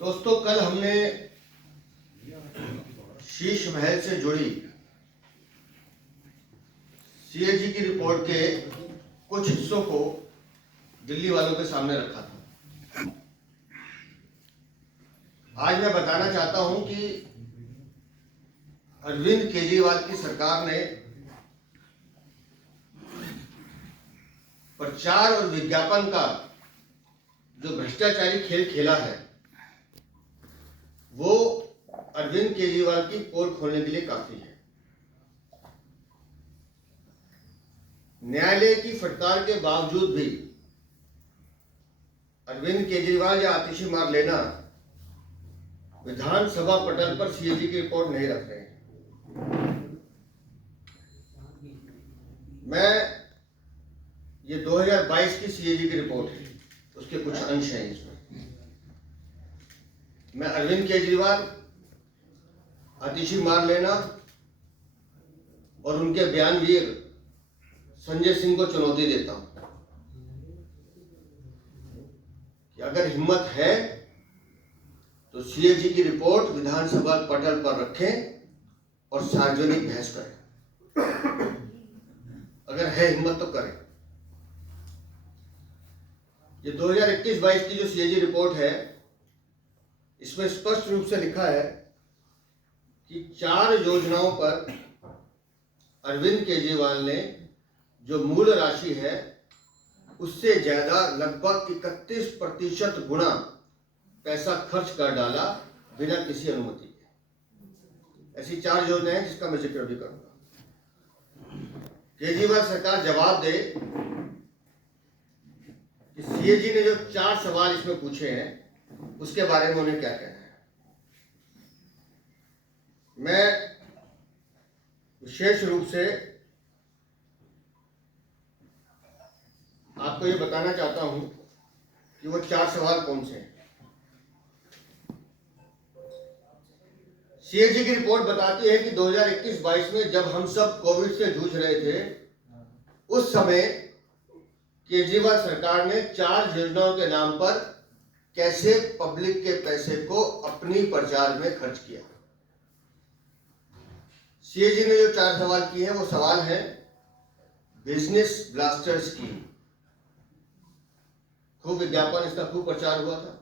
दोस्तों, कल हमने शीश महल से जुड़ी सीएजी की रिपोर्ट के कुछ हिस्सों को दिल्ली वालों के सामने रखा था। आज मैं बताना चाहता हूं कि अरविंद केजरीवाल की सरकार ने प्रचार और विज्ञापन का जो भ्रष्टाचारी खेल खेला है वो अरविंद केजरीवाल की पोल खोलने के लिए काफी है। न्यायालय की फटकार के बावजूद भी अरविंद केजरीवाल या आतिशी मार लेना विधानसभा पटल पर सीएजी की रिपोर्ट नहीं रख रहे हैं। मैं ये 2022 की सीएजी की रिपोर्ट है, उसके कुछ अंश हैं इसमें। मैं अरविंद केजरीवाल, आतिशी मार लेना और उनके बयानवीर संजय सिंह को चुनौती देता हूं कि अगर हिम्मत है तो सीएजी की रिपोर्ट विधानसभा पटल पर रखें और सार्वजनिक बहस करें। अगर है हिम्मत तो करें। ये 2021-22 की जो सीएजी रिपोर्ट है, इसमें स्पष्ट रूप से लिखा है कि 4 योजनाओं पर अरविंद केजरीवाल ने जो मूल राशि है उससे ज्यादा लगभग 31% गुना पैसा खर्च कर डाला बिना किसी अनुमति के। ऐसी 4 योजनाएं हैं जिसका मैं जिक्र भी करूंगा। केजरीवाल सरकार जवाब दे कि सीएजी ने जो 4 सवाल इसमें पूछे हैं उसके बारे में उन्हें क्या कहना है। मैं विशेष रूप से आपको ये बताना चाहता हूं कि वो 4 सवाल कौन से हैं। सीएजी की रिपोर्ट बताती है कि 2021-22 में जब हम सब कोविड से जूझ रहे थे, उस समय केजरीवाल सरकार ने 4 योजनाओं के नाम पर कैसे पब्लिक के पैसे को अपनी प्रचार में खर्च किया। सीएजी ने जो 4 सवाल किए हैं वो सवाल है बिजनेस ब्लास्टर स्कीम। खूब विज्ञापन, इसका खूब प्रचार हुआ था।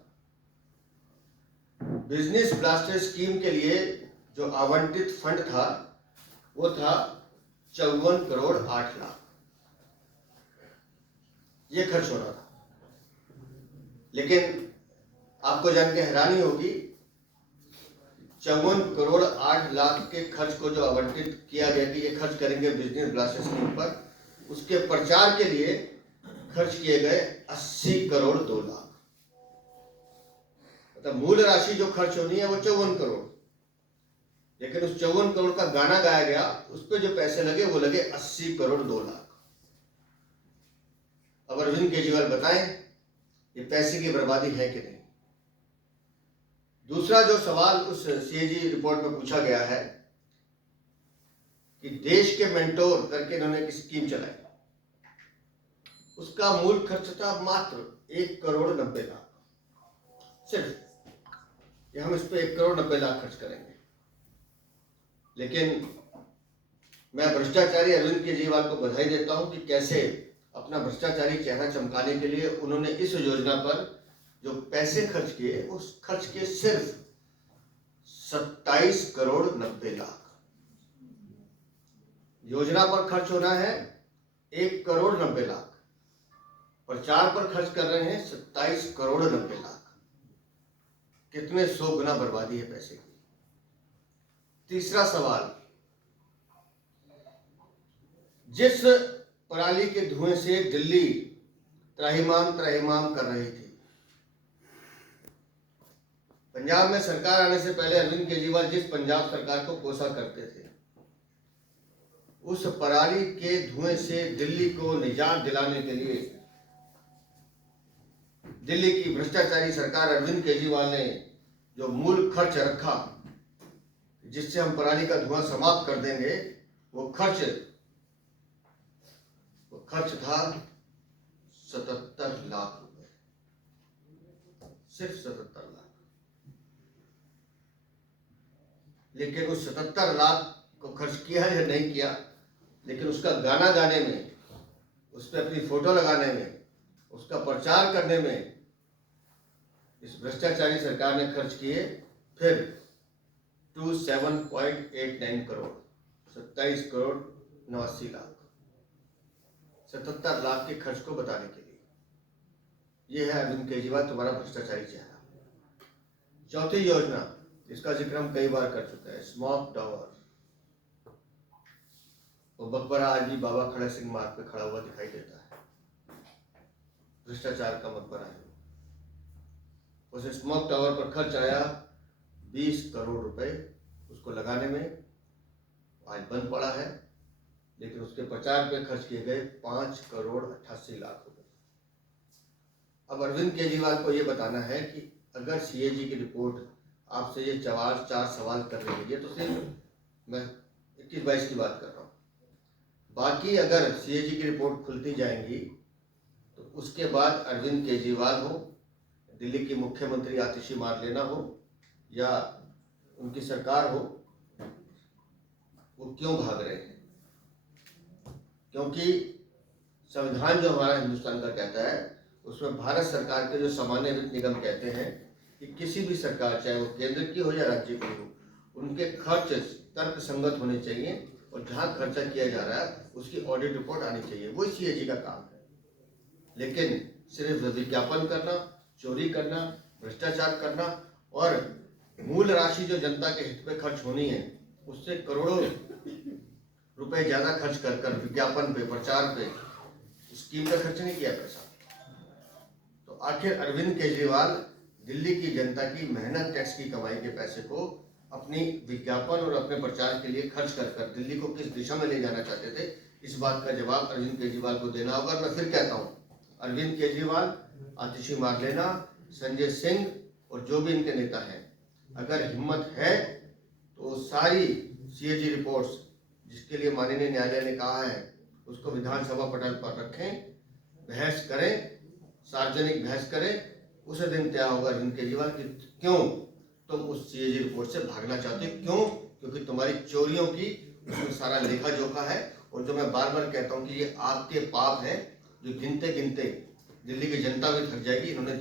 बिजनेस ब्लास्टर स्कीम के लिए जो आवंटित फंड था वो था 54 करोड़ 8 लाख। ये खर्च हो रहा था। लेकिन आपको जान के हैरानी होगी, 54 करोड़ 8 लाख के खर्च को जो आवंटित किया गया कि ये खर्च करेंगे बिजनेस ब्लास्टर स्कीम पर, उसके प्रचार के लिए खर्च किए गए 80 करोड़ 2 लाख। मतलब मूल राशि जो खर्च होनी है वो 54 करोड़, लेकिन उस 54 करोड़ का गाना गाया गया, उस पर जो पैसे लगे वो लगे 80 करोड़ 2 लाख। अब अरविंद केजरीवाल बताएं ये पैसे की बर्बादी है कि नहीं। दूसरा जो सवाल उस सीएजी रिपोर्ट में पूछा गया है कि देश के मेंटोर करके इन्होंने एक स्कीम चलाई, उसका मूल खर्च था मात्र 1 करोड़ 90 लाख। सिर्फ कि हम इस पे 1 करोड़ 90 लाख खर्च करेंगे। लेकिन मैं भ्रष्टाचारी अरविंद केजरीवाल को बधाई देता हूं कि कैसे अपना भ्रष्टाचारी चेहरा चमकाने के लिए उन्होंने इस योजना पर जो पैसे खर्च किए, उस खर्च के सिर्फ 27 करोड़ 90 लाख। योजना पर खर्च होना है 1 करोड़ 90 लाख, प्रचार पर खर्च कर रहे हैं 27 करोड़ 90 लाख। कितने 100 गुना बर्बादी है पैसे की। तीसरा सवाल, जिस पराली के धुएं से दिल्ली त्राहिमाम त्राहिमाम कर रही थी, पंजाब में सरकार आने से पहले अरविंद केजरीवाल जिस पंजाब सरकार को कोसा करते थे, उस पराली के धुएं से दिल्ली को निजात दिलाने के लिए दिल्ली की भ्रष्टाचारी सरकार अरविंद केजरीवाल ने जो मूल खर्च रखा जिससे हम पराली का धुआं समाप्त कर देंगे, वो खर्च था 77 लाख रुपए। सिर्फ 77 लाख। लेकिन उस 77 लाख को खर्च किया या नहीं किया, लेकिन उसका गाना गाने में, उस पर अपनी फोटो लगाने में, उसका प्रचार करने में इस भ्रष्टाचारी सरकार ने खर्च किए फिर 27.89 करोड़, 27 करोड़ 89 लाख, 77 लाख के खर्च को बताने के लिए। यह है अरविंद केजरीवाल, तुम्हारा भ्रष्टाचारी चेहरा। चौथी योजना, इसका जिक्र हम कई बार कर चुके हैं, स्मॉग टावर। वो मकबरा आज भी बाबा खड़े सिंह मार्ग पे खड़ा हुआ दिखाई देता है, भ्रष्टाचार का मकबरा है। उस स्मॉग टावर पर खर्च आया 20 करोड़ रुपए, उसको लगाने में आज बंद पड़ा है, लेकिन उसके प्रचार पे खर्च किए गए 5 करोड़ 88 लाख रुपए। अब अरविंद केजरीवाल को ये बताना है कि अगर सीएजी की रिपोर्ट आपसे ये 4 सवाल कर रही है, तो सिर्फ मैं 21-22 की बात कर रहा हूँ, बाकी अगर सीएजी की रिपोर्ट खुलती जाएंगी तो उसके बाद अरविंद केजरीवाल हो, दिल्ली की मुख्यमंत्री आतिशी मारलेना हो या उनकी सरकार हो, वो क्यों भाग रहे हैं? क्योंकि संविधान जो हमारा हिंदुस्तान का कहता है, उसमें भारत सरकार के जो सामान्य वित्त निगम कहते हैं कि किसी भी सरकार, चाहे वो केंद्र की हो या राज्य की हो, उनके खर्च तर्क संगत होने चाहिए और जहाँ खर्चा किया जा रहा है उसकी ऑडिट रिपोर्ट आनी चाहिए। वही सीएजी का काम है। लेकिन सिर्फ विज्ञापन करना, चोरी करना, भ्रष्टाचार करना और मूल राशि जो जनता के हित पे खर्च होनी है उससे करोड़ों रुपए ज्यादा खर्च कर विज्ञापन पे, प्रचार पे, स्कीम पे खर्च नहीं किया पैसा। तो आखिर अरविंद केजरीवाल दिल्ली की जनता की मेहनत, टैक्स की कमाई के पैसे को अपनी विज्ञापन और अपने प्रचार के लिए खर्च कर दिल्ली को किस दिशा में ले जाना चाहते थे, इस बात का जवाब अरविंद केजरीवाल को देना होगा। मैं फिर कहता हूँ, अरविंद केजरीवाल, आतिशी मारलेना, संजय सिंह और जो भी इनके नेता हैं, अगर हिम्मत है तो सारी सीएजी रिपोर्ट्स जिसके लिए माननीय न्यायालय ने कहा है उसको विधानसभा पटल पर रखें, बहस करें, सार्वजनिक बहस करें। उस दिन तय होगा अरविंद केजरीवाल कि क्यों तुम उस सीएजी रिपोर्ट से भागना चाहते हो। क्यों? क्योंकि तुम्हारी चोरियों की उसमें सारा लेखा जोखा है। और जो मैं बार बार कहता हूँ कि ये आपके पाप हैं जो गिनते गिनते दिल्ली की जनता भी थक जाएगी। इन्होंने